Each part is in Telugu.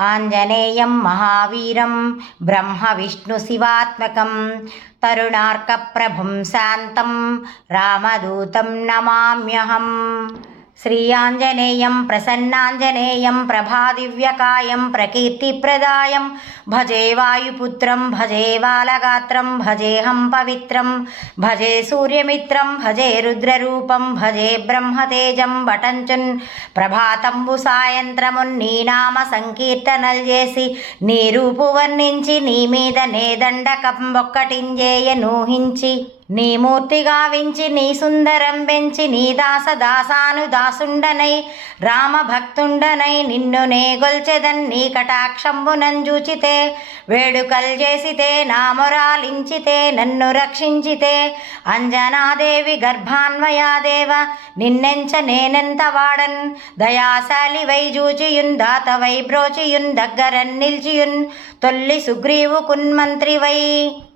ఆంజనేయం మహావీరం బ్రహ్మ విష్ణు శివాత్మకం తరుణార్కప్రభుం శాంతం రామదూతం నమామ్యహం. శ్రీయాంజనేయం ప్రసన్నాంజనేయం ప్రభాదివ్యకాయం ప్రకీర్తిప్రదాయం భజే వాయుపుత్రం భజే బాలగాత్రం భజేహం పవిత్రం భజే సూర్యమిత్రం భజే రుద్రరూపం భజే బ్రహ్మతేజం వటంచున్ ప్రభాతంబు సాయంత్రమున్ నీ నామ సంకీర్తనలు చేసి నీ రూపు వర్ణించి నీ మీద నే దండకం ఒక్కటింజేయ నూహించి నీ మూర్తి గావించి నీ సుందరం పెంచి నీ దాసాను దాసుండనై రామభక్తుండనై నిన్ను నే గొల్చెదన్ నీ కటాక్షంబునంజూచితే వేడుకల్ చేసితే నా మొరాలించితే నన్ను రక్షించితే అంజనాదేవి గర్భాన్వయాదేవ నిన్నెంచ నేనెంత వాడన్ దయాశాలి వై జూచియున్ దాతవై బ్రోచియున్ దగ్గరన్ నిల్చియున్ తొల్లి సుగ్రీవు కున్మంత్రి వై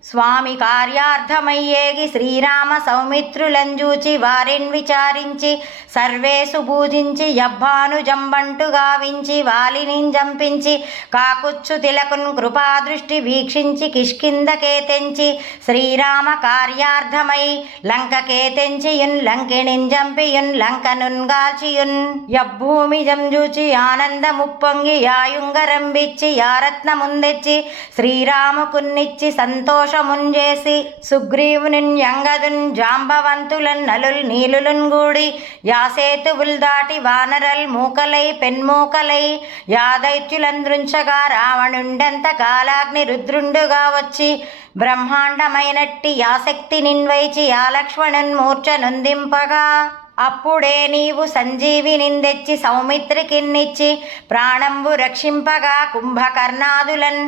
స్వామి కార్యార్థమయ్యేగి శ్రీరామ సౌమిత్రులంజూచి వారిన్ విచారించి సర్వేసు పూజించి యబ్బానుజంబంటు గావించి వాలిని జంపించి కాకుచ్చు తిలకున్ కృపాదృష్టి వీక్షించి కిష్కిందకే తెంచి శ్రీరామ కార్యార్థమై లంకకే తెంచియున్ లంకిణిన్ జంపియున్ లంకనున్ గాల్చియున్ యబ్బూమి జంజూచి ఆనందముప్పొంగి యాయుంగరంబిచ్చి యారత్నముందెచ్చి శ్రీరాముకున్నిచ్చి సంతోషముంజేసి సుగ్రీవునిన్ యంగదున్ జాంబవంతులన్ నలుల్ నీలులున్ గూడి యాసేతువుల్ దాటి వానరల్ మూకలై పెన్మూకలై యాదైత్యులందృంచగా రావణుండెంత కాలాగ్ని రుద్రుండుగా వచ్చి బ్రహ్మాండమైనట్టి యాశక్తి నిన్వైచి యా లక్ష్మణున్ మూర్ఛ నొందింపగా అప్పుడే నీవు సంజీవినిందెచ్చి సౌమిత్రికిన్నిచ్చి ప్రాణంబు రక్షింపగా కుంభకర్ణాదులన్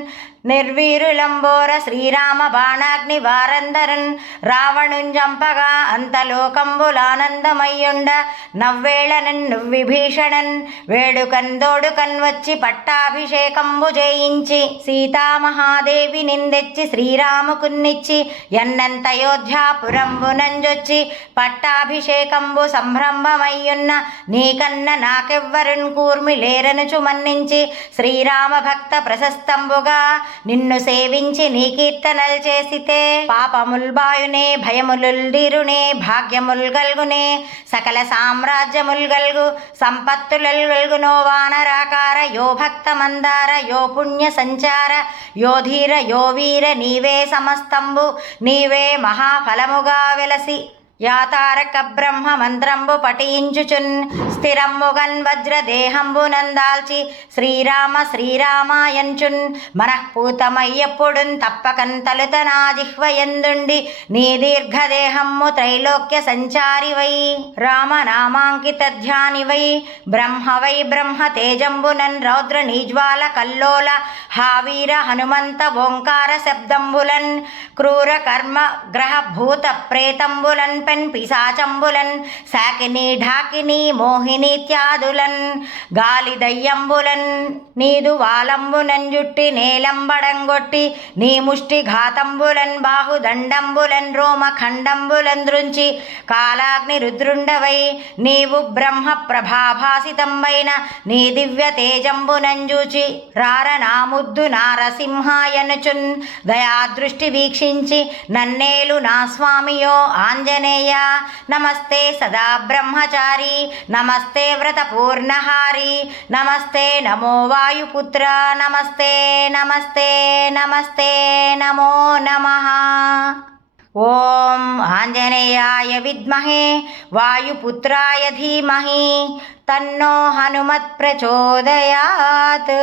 నిర్వీరులంబోర శ్రీరామ బాణాగ్ని వారందరన్ రావణుంజంపగా అంతలోకంబులానందమయ్యుండ నవ్వేళనన్ నువ్విభీషణన్ వేడుకన్ దోడుకన్ వచ్చి పట్టాభిషేకంబు చేయించి సీతామహాదేవి నిందెచ్చి శ్రీరాముకున్నిచ్చి ఎన్నంతయోధ్యాపురంబునంజొచ్చి పట్టాభిషేకంబు సంభ్రమమయ్యున్న నీకన్న నాకెవ్వరున్ కూర్మి లేరనుచు మన్నించి శ్రీరామ భక్త ప్రశస్తంబుగా నిన్ను సేవించి నీ కీర్తనల్ చేసితే పాపముల్ బాయునే భయములుల్ దీరునే భాగ్యముల్ గల్గునే సకల సామ్రాజ్యముల్ గల్గు సంపత్తులల్ గల్గునో వానరాకార యో భక్త మందార యో పుణ్య సంచార యో ధీర యో వీర నీవే సమస్తంబు నీవే మహాఫలముగా వెలసి యాతారక బ్రహ్మ మంత్రంబు పఠించుచున్ స్థిరంబుగన్ వజ్రదేహంబునందాల్చి శ్రీరామ శ్రీరామాయంచున్ మనఃపూతమయ్యప్పుడున్ తప్పకన్ తలుతనా జిహ్వయందుండి నీ దీర్ఘదేహమ్ము త్రైలోక్య సంచారివై రామనామాంకిత ధ్యానివై బ్రహ్మవై బ్రహ్మ తేజంబునన్ రౌద్ర నీజ్వాల కల్లోల హావీర హనుమంత ఓంకార శబ్దంబులన్ క్రూర కర్మ గ్రహ భూత ప్రేతంబులన్ పెన్ పిశాచంబులన్ శాకిని ఢాకిని మోహినీత్యాదులన్ గాలి దయ్యంబులన్ నీదు వాలంబునన్ జుట్టి నేలంబడంగొట్టి నీ ముష్టి ఘాతంబులన్ బాహుదండంబులన్ రోమ ఖండంబులన్ దృంచి కాలాగ్ని రుద్రుండవై నీవు బ్రహ్మ ప్రభాభాసితంబైన నీ దివ్య తేజంబునంజూచి రార నాముద్దు నారసింహాయనుచున్ దయాదృష్టి వీక్షించి నన్నేలు నా స్వామియో ఆంజనేయ నమస్తే సదా బ్రహ్మచారి నమస్తే వ్రత పూర్ణహారి నమస్తే నమో వాయుపుత్ర నమస్తే నమస్తే నమస్తే నమో నమః. ఓం ఆంజనేయాయ విద్మహే వాయుపుత్రాయ ధీమహి తన్నో హనుమత్ ప్రచోదయాత్.